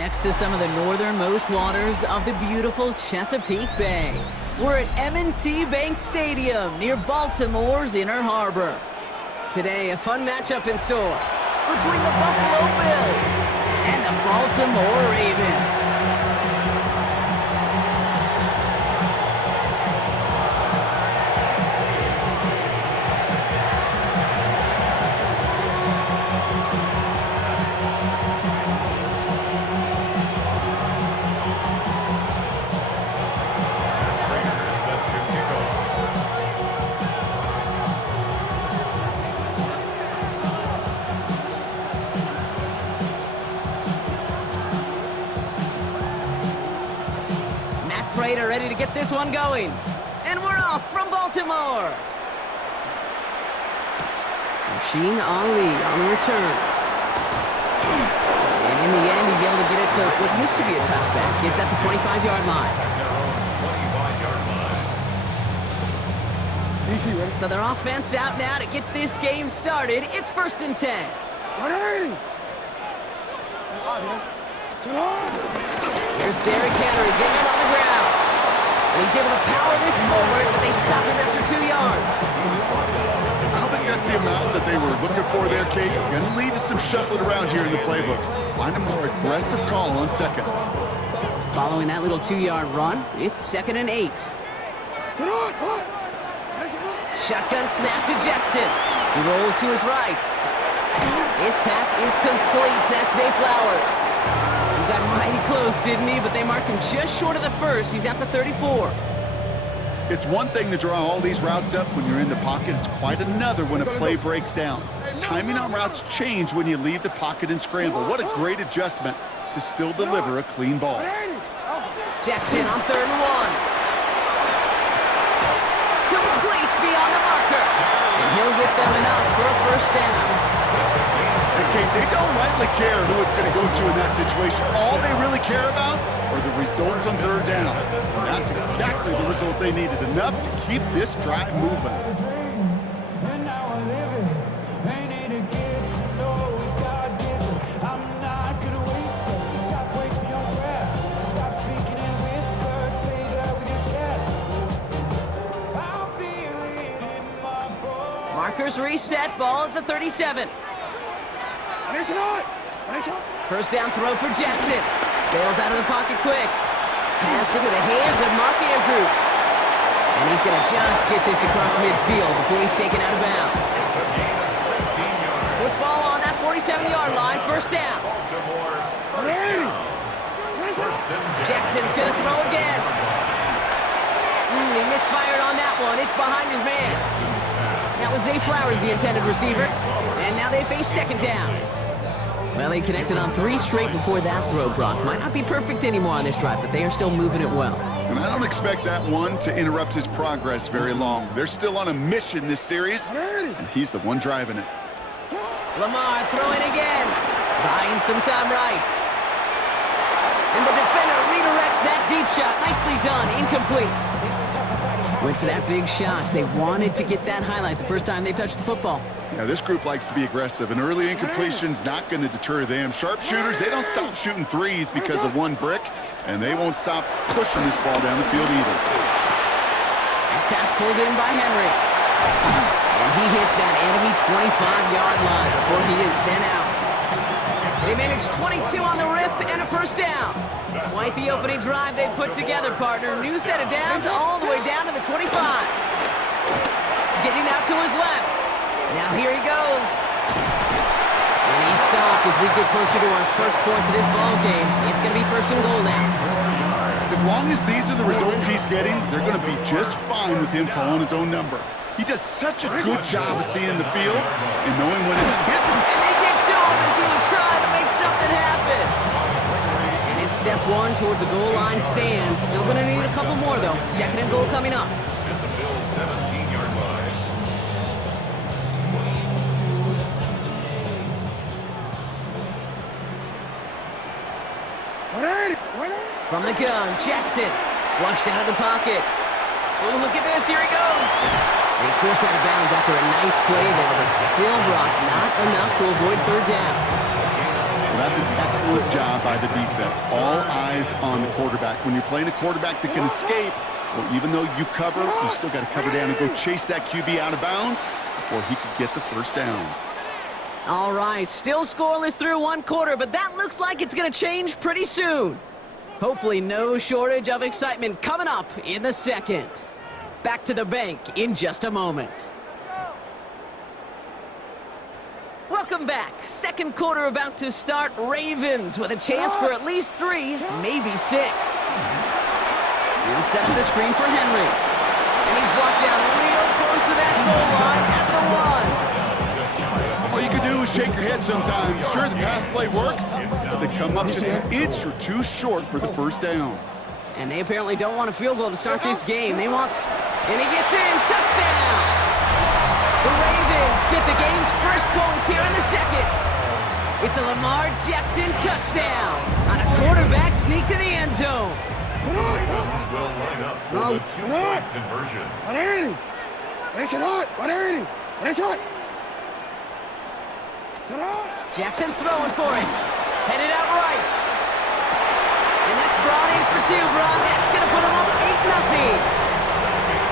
next to some of the northernmost waters of the beautiful Chesapeake Bay. We're at M&T Bank Stadium near Baltimore's Inner Harbor. Today, a fun matchup in store between the Buffalo Bills and the Baltimore Ravens. Are ready to get this one going. And we're off from Baltimore. Machine Ali on the return. And in the end, he's able to get it to what used to be a touchback. It's at the 25-yard line. So their offense out now to get this game started. It's 1st and 10. Here's Derrick Henry getting it on the ground. And he's able to power this forward, but they stop him after 2 yards. I don't think that's the amount that they were looking for there, Kate. Going to lead to some shuffling around here in the playbook. Find a more aggressive call on second. Following that little 2-yard run, it's 2nd and 8. Shotgun snap to Jackson. He rolls to his right. His pass is complete. That's Zay Flowers. He got mighty close, didn't he? But they marked him just short of the first. He's at the 34. It's one thing to draw all these routes up when you're in the pocket. It's quite another when a play breaks down. Timing on routes change when you leave the pocket and scramble. What a great adjustment to still deliver a clean ball. Jackson on 3rd and 1. Complete beyond the marker. And he'll get them enough for a 1st down. Okay, they don't rightly care who it's going to go to in that situation. All they really care about are the results on 3rd down. That's exactly the result they needed, enough to keep this drive moving. Markers reset, ball at the 37. 1st down throw for Jackson. Bails out of the pocket quick. Pass into the hands of Mark Andrews. And he's going to just get this across midfield before he's taken out of bounds. Football on that 47-yard line, 1st down. Jackson's going to throw again. He misfired on that one. It's behind his man. That was Zay Flowers, the intended receiver. And now they face 2nd down. Well, they connected on 3 straight before that throw, Brock. Might not be perfect anymore on this drive, but they are still moving it well. And I don't expect that one to interrupt his progress very long. They're still on a mission this series, and he's the one driving it. Lamar throwing again. Buying some time right. And the defender redirects that deep shot. Nicely done. Incomplete. Went for that big shot. They wanted to get that highlight the first time they touched the football. Yeah, this group likes to be aggressive, and early incompletion's not going to deter them. Sharpshooters, they don't stop shooting threes because of one brick, and they won't stop pushing this ball down the field either. That pass pulled in by Henry. And he hits that enemy 25-yard line before he is sent out. They managed 22 on the rip and a 1st down. Quite the opening drive they put together, partner. New set of downs all the way down to the 25. Getting out to his left. Now here he goes. And he's stopped as we get closer to our first points of this ball game. It's going to be 1st and goal now. As long as these are the results he's getting, they're going to be just fine with him calling his own number. He does such a good job of seeing the field and knowing when it's his. And they get to him as he was trying to make something happen. And it's step 1 towards a goal line stand. Still going to need a couple more, though. 2nd and goal coming up. At the Bills' 17-yard line. From the gun, Jackson. Flushed out of the pocket. Oh, look at this. Here he goes. And he's forced out of bounds after a nice play there, but still, Brock, not enough to avoid 3rd down. Well, That's an excellent job by the defense. All eyes on the quarterback. When you're playing a quarterback that can escape, well, even though you cover, you still got to cover down and go chase that QB out of bounds before he could get the first down. All right, still scoreless through one quarter, but that looks like it's going to change pretty soon. Hopefully no shortage of excitement coming up in the second. Back to the bank in just a moment. Welcome back. Second quarter about to start. Ravens with a chance for at least 3, maybe 6. He'll set up the screen for Henry. And he's blocked down real close to that goal line at the 1. All you can do is shake your head sometimes. Sure, the pass play works, but they come up just an inch or two short for the first down. And they apparently don't want a field goal to start this game. They want... And he gets in. Touchdown! The Ravens get the game's first points here in the second. It's a Lamar Jackson touchdown on a quarterback sneak to the end zone. The Ravens will line up for the two-point conversion. Jackson's throwing for it. Headed out right. And that's brought in for 2, Brock. That's going to put him up 8-0.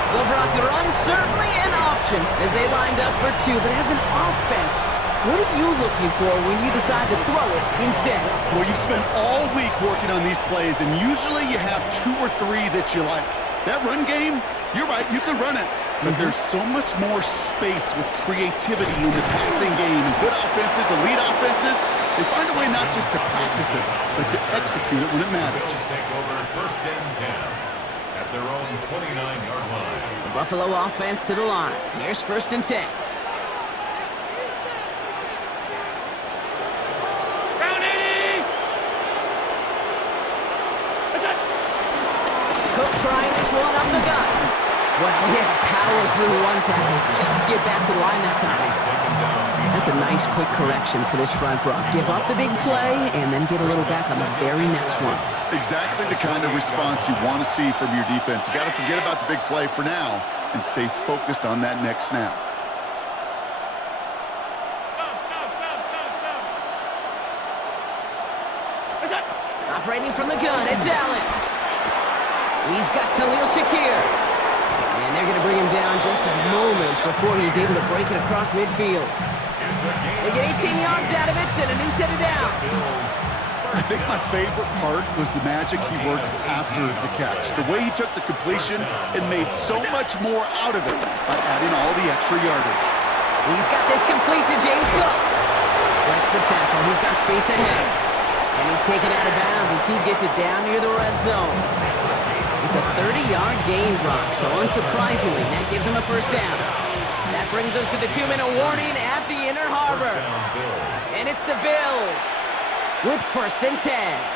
Well, Brock, the run certainly an option as they lined up for 2, but as an offense, what are you looking for when you decide to throw it instead? Well, you've spent all week working on these plays, and usually you have 2 or 3 that you like. That run game, you're right, you can run it, but there's so much more space with creativity in the passing game. And good offenses, elite offenses, they find a way not just to practice it, but to execute it when it matters. Take over first and 10 at their own 29-yard line. The Buffalo offense to the line. Here's first and 10. Cook trying this one up the gut. Well, he had to power through one tackle just to get back to the line that time. That's a nice quick correction for this front, Brock. Give up the big play and then get a little back on the very next one. Exactly the kind of response you want to see from your defense. You got to forget about the big play for now and stay focused on that next snap. Operating from the gun, it's Allen. He's got Khalil Shakir. And they're going to bring him down just a moment before he's able to break it across midfield. They get 18 yards out of it and a new set of downs. I think my favorite part was the magic he worked after the catch. The way he took the completion and made so much more out of it by adding all the extra yardage. He's got this complete to James Cook. Breaks the tackle. He's got space ahead. And he's taken out of bounds as he gets it down near the red zone. It's a 30-yard gain, Brock, so unsurprisingly, that gives him a first down. That brings us to the 2-minute warning at the Inner Harbor. And it's the Bills with first and 10.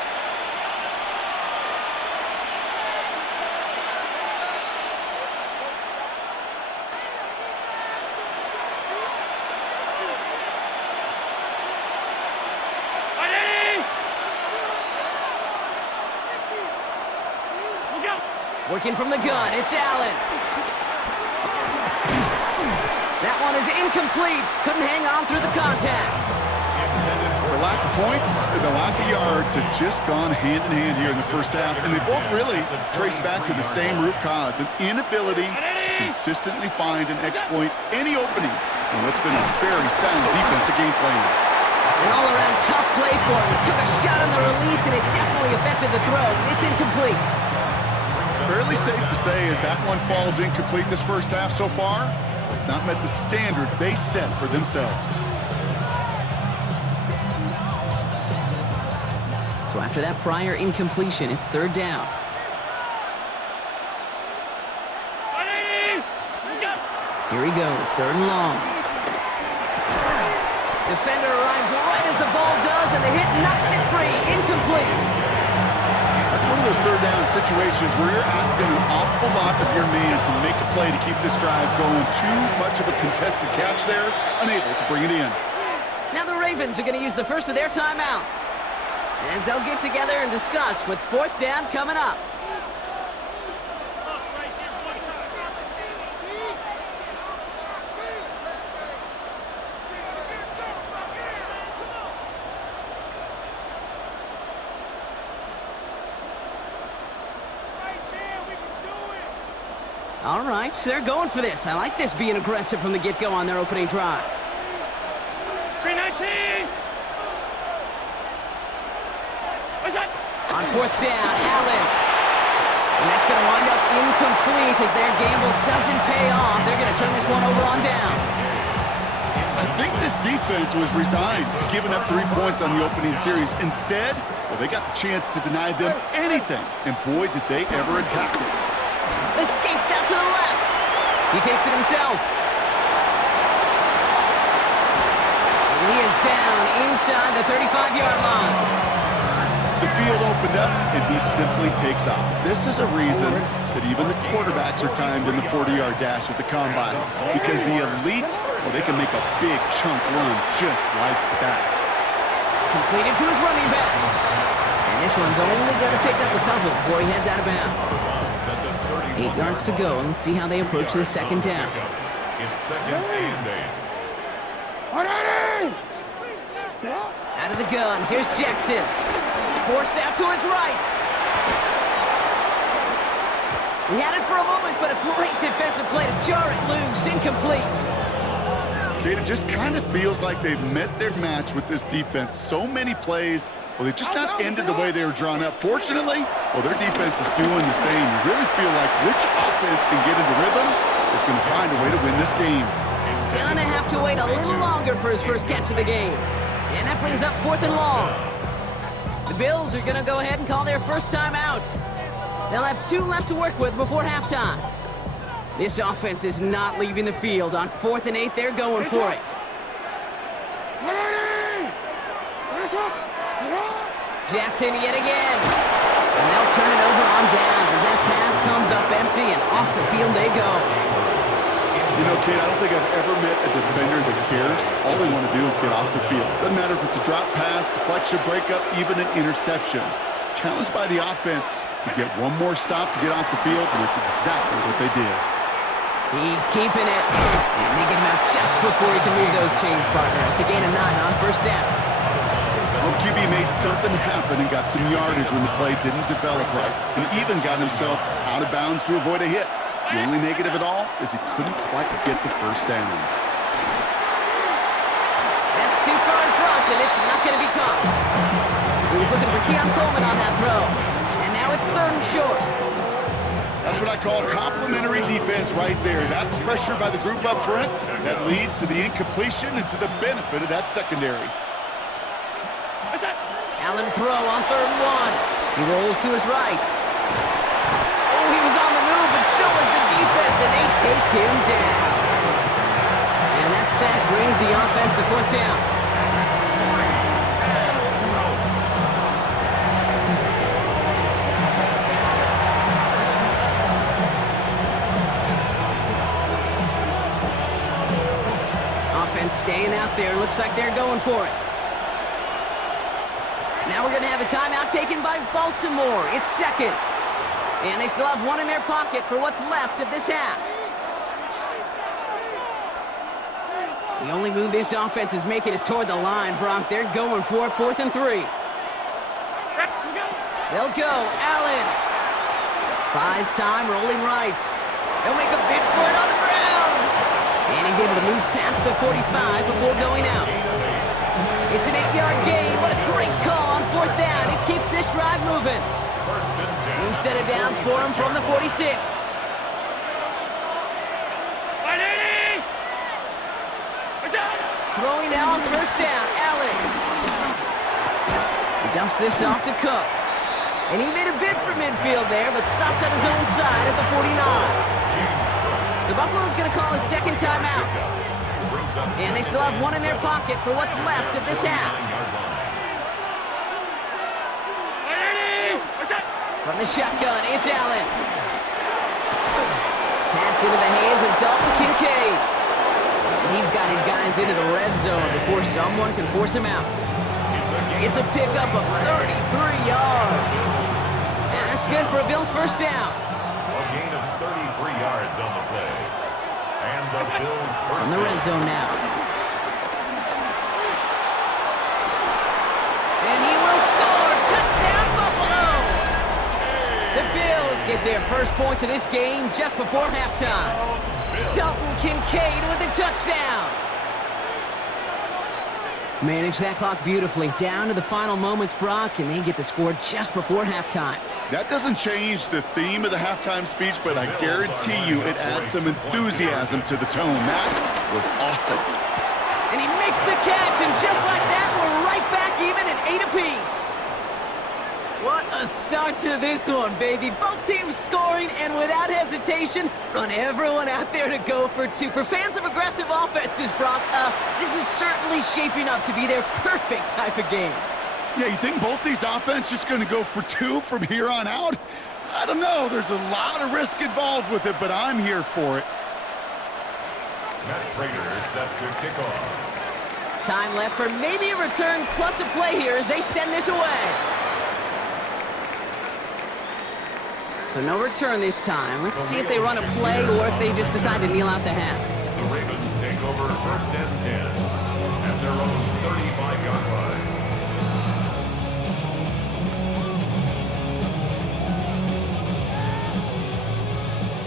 Working from the gun, it's Allen. That one is incomplete. Couldn't hang on through the contact. The lack of points and the lack of yards have just gone hand in hand here in the first half, and they both really trace back to the same root cause, an inability to consistently find and exploit any opening in what's been a very sound defensive game plan. An all-around tough play for him. He took a shot on the release, and it definitely affected the throw. It's incomplete. Fairly safe to say as that one falls incomplete this first half so far, it's not met the standard they set for themselves. So after that prior incompletion, it's third down. Here he goes, third and long. Defender arrives right as the ball does, and the hit knocks it free. Incomplete. That's one of those third down situations where you're asking an awful lot of your man to make a play to keep this drive going. Too much of a contested catch there, unable to bring it in. Now the Ravens are going to use the first of their timeouts as they'll get together and discuss with fourth down coming up. All right, so they're going for this. I like this being aggressive from the get-go on their opening drive. 319! On fourth down, Allen. And that's going to wind up incomplete as their gamble doesn't pay off. They're going to turn this one over on downs. I think this defense was resigned to giving up 3 points on the opening series. Instead, well, they got the chance to deny them anything. And boy, did they ever attack it. Escapes out to the left. He takes it himself. And he is down inside the 35-yard line. The field opened up, and he simply takes off. This is a reason that even the quarterbacks are timed in the 40-yard dash at the combine, because the elite, well, they can make a big chunk run just like that. Completed to his running back. And this one's only going to pick up a couple before he heads out of bounds. 8 yards to go, and let's see how they approach this second down. It's second and 8. Out of the gun, here's Jackson. Forced out to his right. He had it for a moment, but a great defensive play to jar it loose. Incomplete. Okay, it just kind of feels like they've met their match with this defense. So many plays, well, they just not ended the way they were drawn up. Fortunately, well, their defense is doing the same. You really feel like which offense can get into rhythm is going to find a way to win this game. Gonna have to wait a little longer for his first catch of the game. And that brings up 4th and long. The Bills are going to go ahead and call their first time out. They'll have 2 left to work with before halftime. This offense is not leaving the field. On 4th and 8, they're going for it. Jackson yet again. And they'll turn it over on downs as that pass comes up empty and off the field they go. You know, Kate, I don't think I've ever met a defender that cares. All they want to do is get off the field. Doesn't matter if it's a drop pass, deflection, breakup, even an interception. Challenged by the offense to get one more stop to get off the field, and it's exactly what they did. He's keeping it. And they get him out just before he can move those chains, partner. It's a gain of 9 on first down. Well, QB made something happen and got some yardage when the play didn't develop right. And even got himself out of bounds to avoid a hit. The only negative at all is he couldn't quite get the first down. That's too far in front, and it's not going to be caught. He was looking for Keon Coleman on that throw. And now it's 3rd and short. That's what I call complimentary defense right there. That pressure by the group up front, that leads to the incompletion and to the benefit of that secondary. Allen throw on 3rd and 1. He rolls to his right. Oh, he was on the move, but so is the defense, and they take him down. And that sack brings the offense to 4th down. Offense staying out there. Looks like they're going for it. Now we're going to have a timeout taken by Baltimore. It's 2nd. And they still have 1 in their pocket for what's left of this half. The only move this offense is making is toward the line, Bronk. They're going for it, 4th and 3. They'll go. Allen. Buys time, rolling right. They'll make a bid for it on the ground. And he's able to move past the 45 before going out. It's an 8-yard gain. What a great call on 4th down. It keeps this drive moving. New set of downs for him from the 46. Throwing now on first down, Allen. He dumps this off to Cook. And he made a bid for midfield there, but stopped on his own side at the 49. So Buffalo's going to call it second timeout. And they still have 1 in their pocket for what's left of this half. From the shotgun, it's Allen. Pass into the hands of Dalton Kincaid. And he's got his guys into the red zone before someone can force him out. It's a pickup of 33 yards. And that's good for a Bills first down. A gain of 33 yards on the play. And the Bills first From the red zone now. And he will score. Touchdown, Buffalo! The Bills get their first points of this game just before halftime. Dalton Kincaid with the touchdown. Manage that clock beautifully. Down to the final moments, Brock, and they get the score just before halftime. That doesn't change the theme of the halftime speech, but I guarantee you it adds some enthusiasm to the tone. That was awesome. And he makes the catch, and just like that, we're right back even at 8 apiece. What a start to this one, baby. Both teams scoring, and without hesitation, run everyone out there to go for 2. For fans of aggressive offenses, Brock, this is certainly shaping up to be their perfect type of game. Yeah, you think both these offenses just going to go for 2 from here on out? I don't know. There's a lot of risk involved with it, but I'm here for it. Matt Prater is set to kick off. Time left for maybe a return plus a play here as they send this away. So no return this time. Let's see if they run a play or if they just decide to kneel out the half. The Ravens take over 1st and 10 at their own 35-yard line.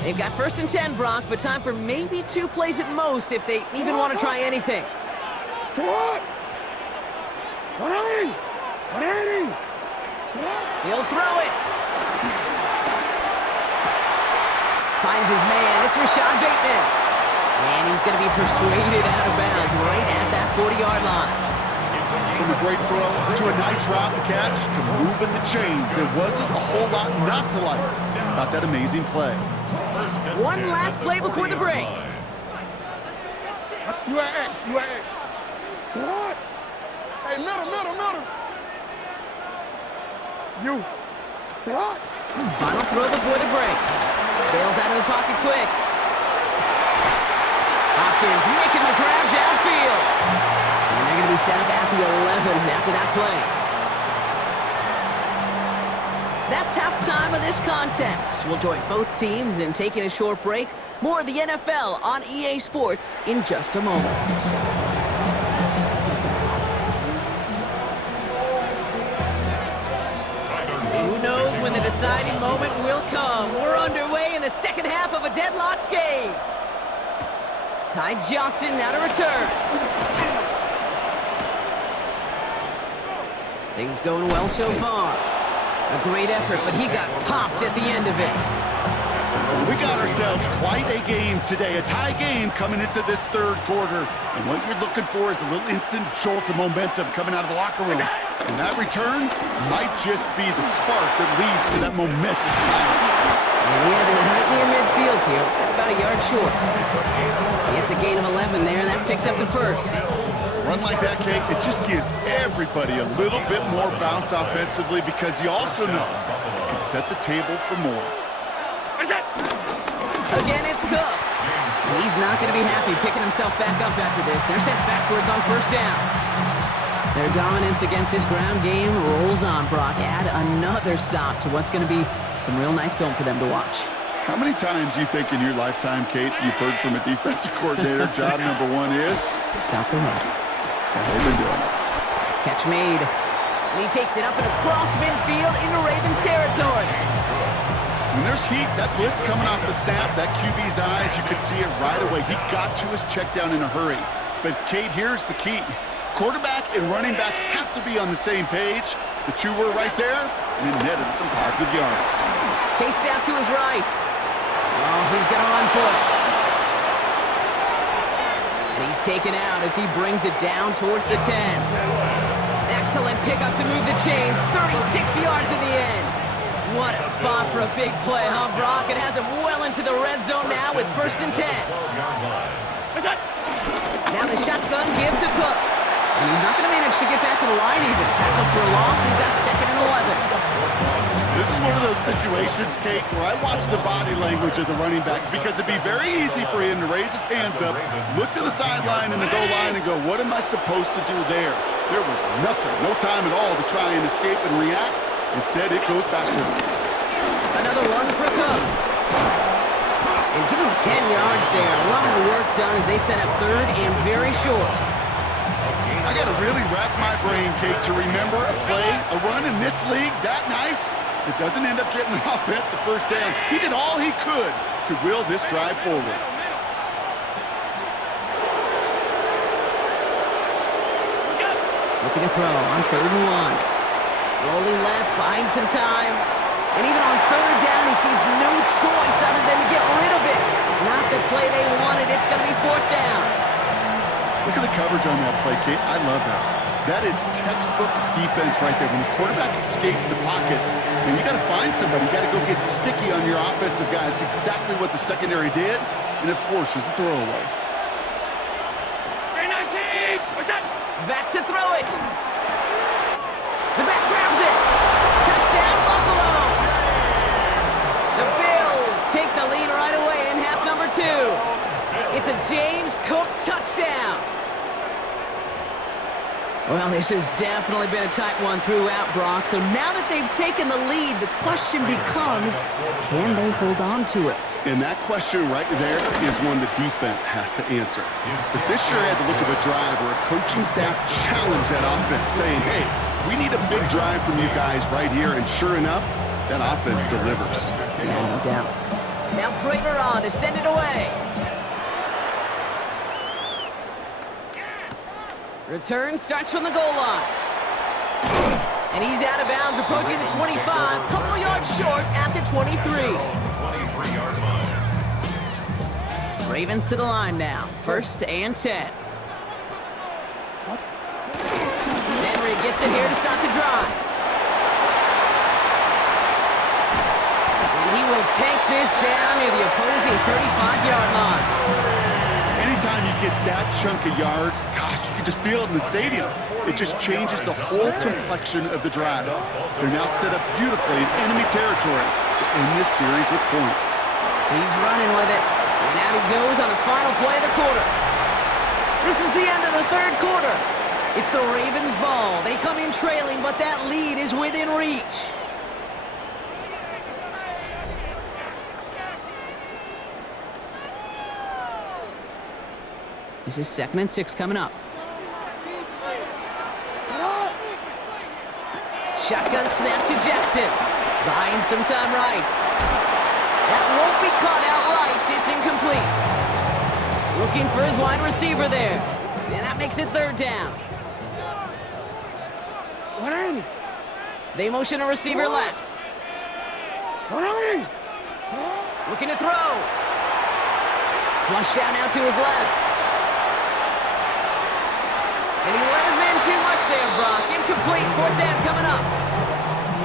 They've got 1st and 10, Brock, but time for maybe 2 plays at most if they even want to try anything. He'll throw it. Finds his man. It's Rashad Bateman. And he's going to be persuaded out of bounds right at that 40-yard line. From a great throw to a nice route and catch to moving the chains. There wasn't a whole lot not to like about that amazing play. One last play before the break. You are X. What? Hey, middle. You. What? Final throw before the break. Bails out of the pocket quick. Hopkins making the grab downfield. And they're going to be set up at the 11 after that play. That's halftime of this contest. We'll join both teams in taking a short break. More of the NFL on EA Sports in just a moment. Who knows when the deciding moment will come? We're underway in the second half of a deadlocked game. Ty Johnson now to return. Things going well so far. A great effort, but he got popped at the end of it. We got ourselves quite a game today, a tie game coming into this 3rd quarter. And what you're looking for is a little instant jolt of momentum coming out of the locker room. And that return might just be the spark that leads to that momentous fight. And he has it right near midfield here. It's about a yard short. He gets a gain of 11 there, and that picks up the 1st. Run like that, Kate, it just gives everybody a little bit more bounce offensively because you also know it can set the table for more. Again, it's Cook. And he's not going to be happy picking himself back up after this. They're sent backwards on 1st down. Their dominance against this ground game rolls on, Brock. Add another stop to what's going to be some real nice film for them to watch. How many times you think in your lifetime, Kate, you've heard from a defensive coordinator, job number 1 is? Stop the run. And they've been doing it. Catch made. And he takes it up and across midfield into Ravens territory. When there's heat, that blitz coming off the snap, that QB's eyes, you could see it right away. He got to his check down in a hurry. But, Kate, here's the key. Quarterback and running back have to be on the same page. The 2 were right there, and it netted some positive yards. Chased out to his right. Oh, he's going to run for it. And he's taken out as he brings it down towards the 10. Excellent pickup to move the chains. 36 yards in the end. What a spot for a big play, huh, Brock? It has him well into the red zone now with 1st and 10. Now the shotgun give to Cook. And he's not going to manage to get back to the line even. Tackled for a loss. We've got 2nd and 11. This is one of those situations, Kate, where I watch the body language of the running back because it'd be very easy for him to raise his hands up, look to the sideline and his O-line and go, what am I supposed to do there? There was nothing, no time at all to try and escape and react. Instead, it goes backwards. Another one for Cook. And give him 10 yards there. A lot of work done as they set up 3rd and very short. I got to really rack my brain, Kate, to remember a play, a run in this league that nice. It doesn't end up getting an offensive first down. He did all he could to will this drive forward. Looking to throw on 3rd and 1. Rolling left, buying some time. And even on 3rd down, he sees no choice other than to get rid of it. Not the play they wanted. It's going to be 4th down. Look at the coverage on that play, Kate. I love that. That is textbook defense right there. When the quarterback escapes the pocket, and you got to find somebody. You got to go get sticky on your offensive guy. It's exactly what the secondary did, and it forces the throwaway. Back to throw it. The back grabs it. Touchdown, Buffalo. The Bills take the lead right away in half number 2. It's a James Cook touchdown. Well, this has definitely been a tight one throughout, Brock. So now that they've taken the lead, the question becomes, can they hold on to it? And that question right there is one the defense has to answer. But this sure had the look of a drive where a coaching staff challenged that offense, saying, hey, we need a big drive from you guys right here. And sure enough, that offense delivers. Yeah, no doubt. Now Prater on to send it away. Return starts from the goal line. And he's out of bounds, approaching the 25, couple yards short at the 23. 23-yard line. Ravens to the line now, 1st and 10. Henry gets it here to start the drive. And he will take this down near the opposing 35-yard line. Anytime you get that chunk of yards, gosh, you can just feel it in the stadium. It just changes the whole complexion of the drive. They're now set up beautifully in enemy territory to end this series with points. He's running with it, and out he goes on the final play of the quarter. This is the end of the 3rd quarter. It's the Ravens' ball. They come in trailing, but that lead is within reach. This is 2nd and 6 coming up. Shotgun snap to Jackson. Buying some time right. That won't be caught outright. It's incomplete. Looking for his wide receiver there. And that makes it 3rd down. They motion a receiver left. Looking to throw. Flush out now to his left. And he let his man too much there, Brock. Incomplete. 4th down coming up.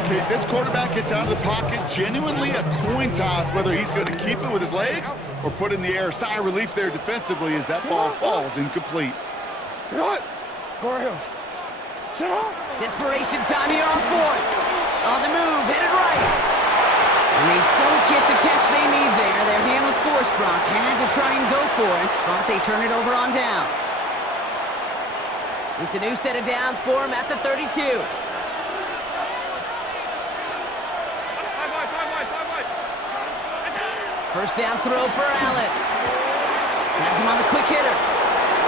Okay, this quarterback gets out of the pocket. Genuinely a coin toss whether he's going to keep it with his legs or put in the air. Sigh of relief there defensively as that ball falls incomplete. Go ahead. Sit up. Desperation time here on 4th. On the move, headed right. And they don't get the catch they need there. Their hand was forced, Brock. Had to try and go for it, but they turn it over on downs. It's a new set of downs for him at the 32. First down throw for Allen. Has him on the quick hitter.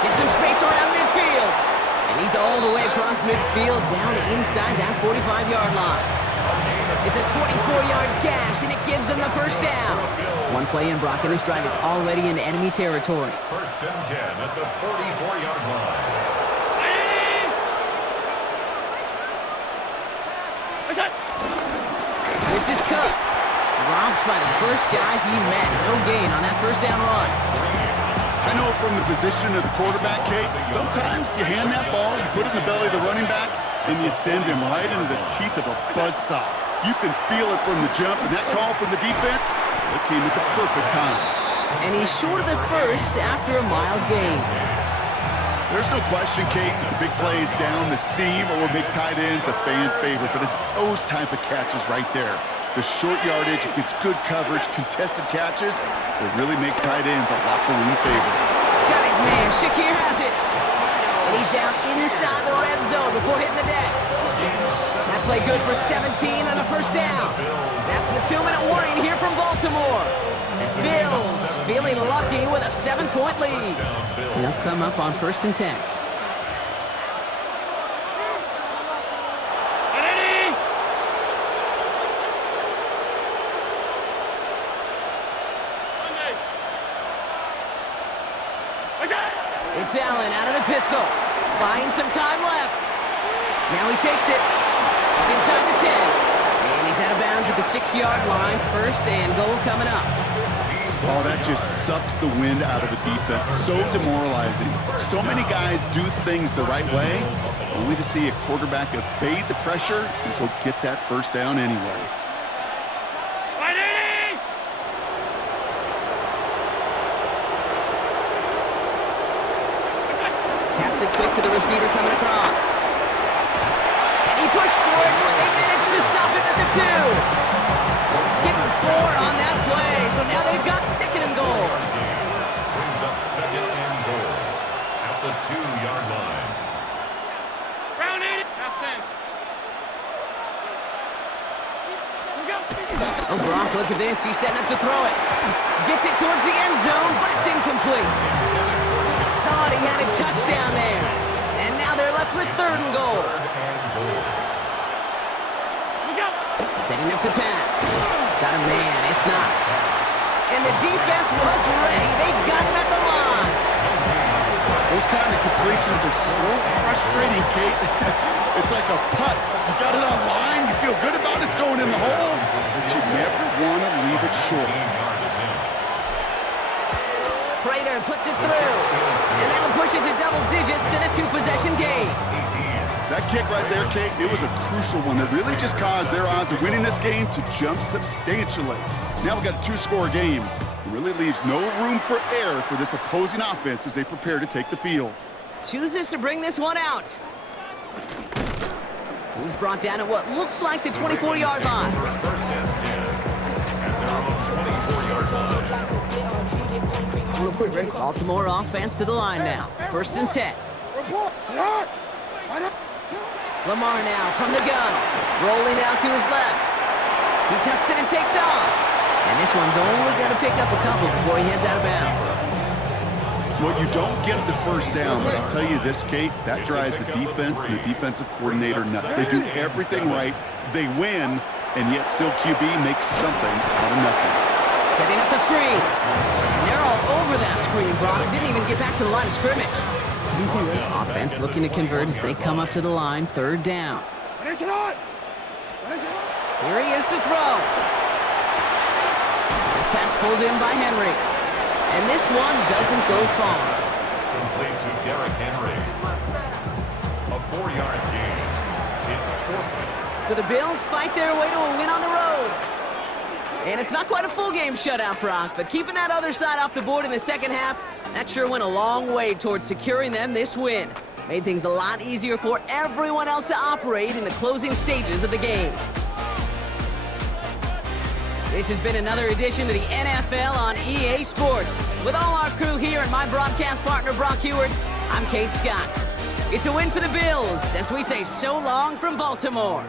Gets some space around midfield. And he's all the way across midfield down inside that 45-yard line. It's a 24-yard gash, and it gives them the first down. One play in, Brock, and this drive is already in enemy territory. 1st and 10 at the 44-yard line. This is Cook. Dropped by the first guy he met. No gain on that 1st down run. I know from the position of the quarterback, Kate, sometimes you hand that ball, you put it in the belly of the running back, and you send him right into the teeth of a buzzsaw. You can feel it from the jump, and that call from the defense, it came at the perfect time. And he's short of the first after a mild gain. There's no question, Kate, that the big plays down the seam or big tight ends a fan favorite, but it's those type of catches right there. The short yardage, it gets good coverage, contested catches that really make tight ends a locker room favorite. Got his man. Shakir has it. And he's down inside the red zone before hitting the deck. That play good for 17 on a 1st down. That's the 2-minute warning here from Baltimore. Bills feeling lucky with a 7-point lead. They'll come up on 1st and 10. It's Allen out of the pistol. Buying some time left. Now he takes it. It's inside the 10. And he's out of bounds at the 6-yard line. First and goal coming up. Oh, that just sucks the wind out of the defense. So demoralizing. So many guys do things the right way, only to see a quarterback evade the pressure and go get that first down anyway. Taps it quick to the receiver coming across. And he pushed for it, but they managed to stop him at the 2. Give him 4 on that play, so now they've got 2nd and goal. Brings up 2nd and goal at the 2-yard line. Round 80. That's 10. Oh, Brock, look at this. He's setting up to throw it. Gets it towards the end zone, but it's incomplete. Thought he had a touchdown there. And now they're left with 3rd and goal. Setting up to pass. Got a man. It's Knox. And the defense was ready. They got him at the line. Those kind of completions are so frustrating, Kate. It's like a putt. You got it on line. You feel good about it's going in the hole, but you never want to leave it short. Prater puts it through. And that'll push it to double digits in a 2-possession game. That kick right there, Kate, it was a crucial one that really just caused their odds of winning this game to jump substantially. Now we've got a 2-score game. It really leaves no room for error for this opposing offense as they prepare to take the field. Chooses to bring this one out. He's brought down at what looks like the 24-yard line. First and 10 at their own 24-yard line. Real quick, ready? Baltimore offense to the line now. 1st and 10. Lamar now from the gun. Rolling out to his left. He tucks it and takes off. And this one's only going to pick up a couple before he heads out of bounds. Well, you don't get the first down, but I'll tell you this, Kate, that drives the defense and the defensive coordinator nuts. They do everything right, they win, and yet still QB makes something out of nothing. Setting up the screen. And they're all over that screen, Brock. Didn't even get back to the line of scrimmage. Offense looking to convert as they come up to the line, 3rd down. Here he is to throw. Pass pulled in by Henry. And this one doesn't go far. Complete to Derrick Henry. A 4-yard gain. It's 4th. So the Bills fight their way to a win on the road. And it's not quite a full game shutout, Brock, but keeping that other side off the board in the second half, that sure went a long way towards securing them this win. Made things a lot easier for everyone else to operate in the closing stages of the game. This has been another edition of the NFL on EA Sports. With all our crew here and my broadcast partner, Brock Heward, I'm Kate Scott. It's a win for the Bills as we say so long from Baltimore.